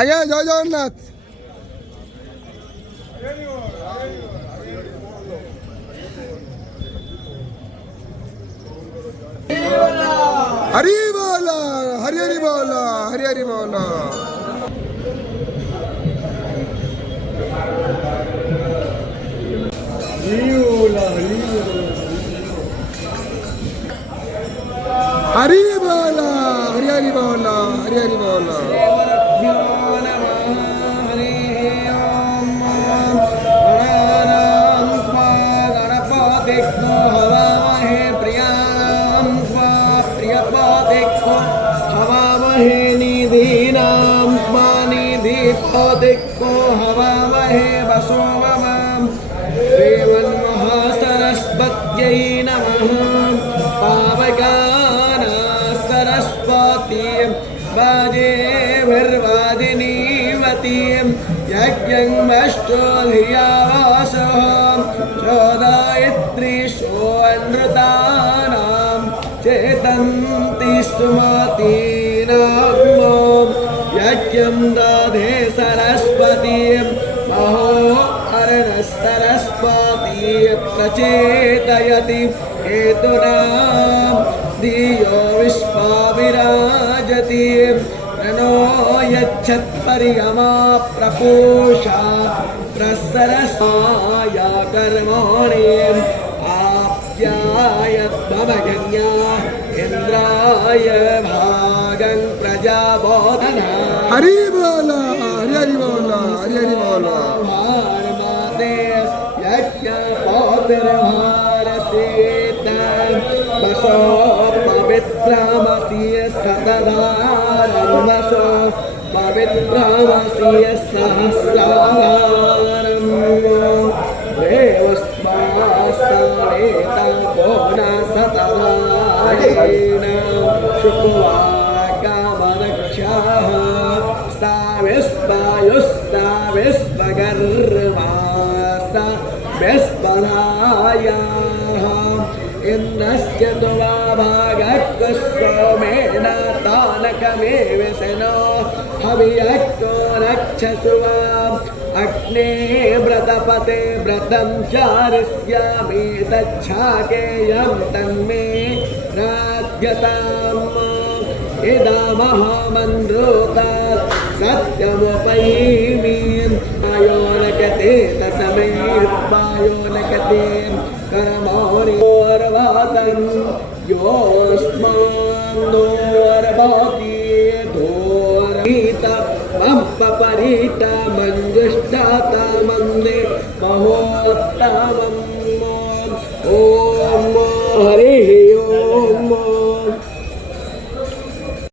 আগে জয় জগন্নাথ। হরি বল, হরি হরি বল, হরি হরি বল। हरी बोला, हरी हरी बोला, हरी हरी बोला। सरस्वत्यै नमः। पावकाना सरस्वती वाजेभिर्वादिनीवतीं यज्ञमष्टो धियावासः चोदयित्रीषोऽनृतानां चेतन्ति सुमतीनां यज्ञं दधे सरस्वतीं महो सरस्वती प्रचेतयति हेतुनां धियो विश्वाविराजति प्रणो यच्छत्पर्यमा प्रपूषा प्रसरसाय कर्माणि आप्यायत्ममगन्या इन्द्राय भागं प्रजाबोधना। हरि बोला, हरि हरि बोला, हरि हरि बोला। वसो पवित्रमसि सतधारं वसो पवित्रमसि सहस्रारं देवस्मास्तानेता कोणसतधारेण शुक्वाकामरक्षाः सा विस्वायुस्ता विश्वगर्मा सा विस्वधायाः इन्द्रस्य द्वाभागः सोमेन तानकमेव सनो हवियक्तो रक्षसु वाम् अग्ने व्रतपते व्रतं चारिष्यामि तच्छाकेयं तन्मे राध्यताम् इदमहमन्रोतात् सत्यमुपैमि वायोनकते तस्मैर्वायोनकते कर्मोर्वातं योऽस्मान्नोर्वाति धोरहिता पपरिता मञ्जुष्टाता मन्दे महोत्तमम्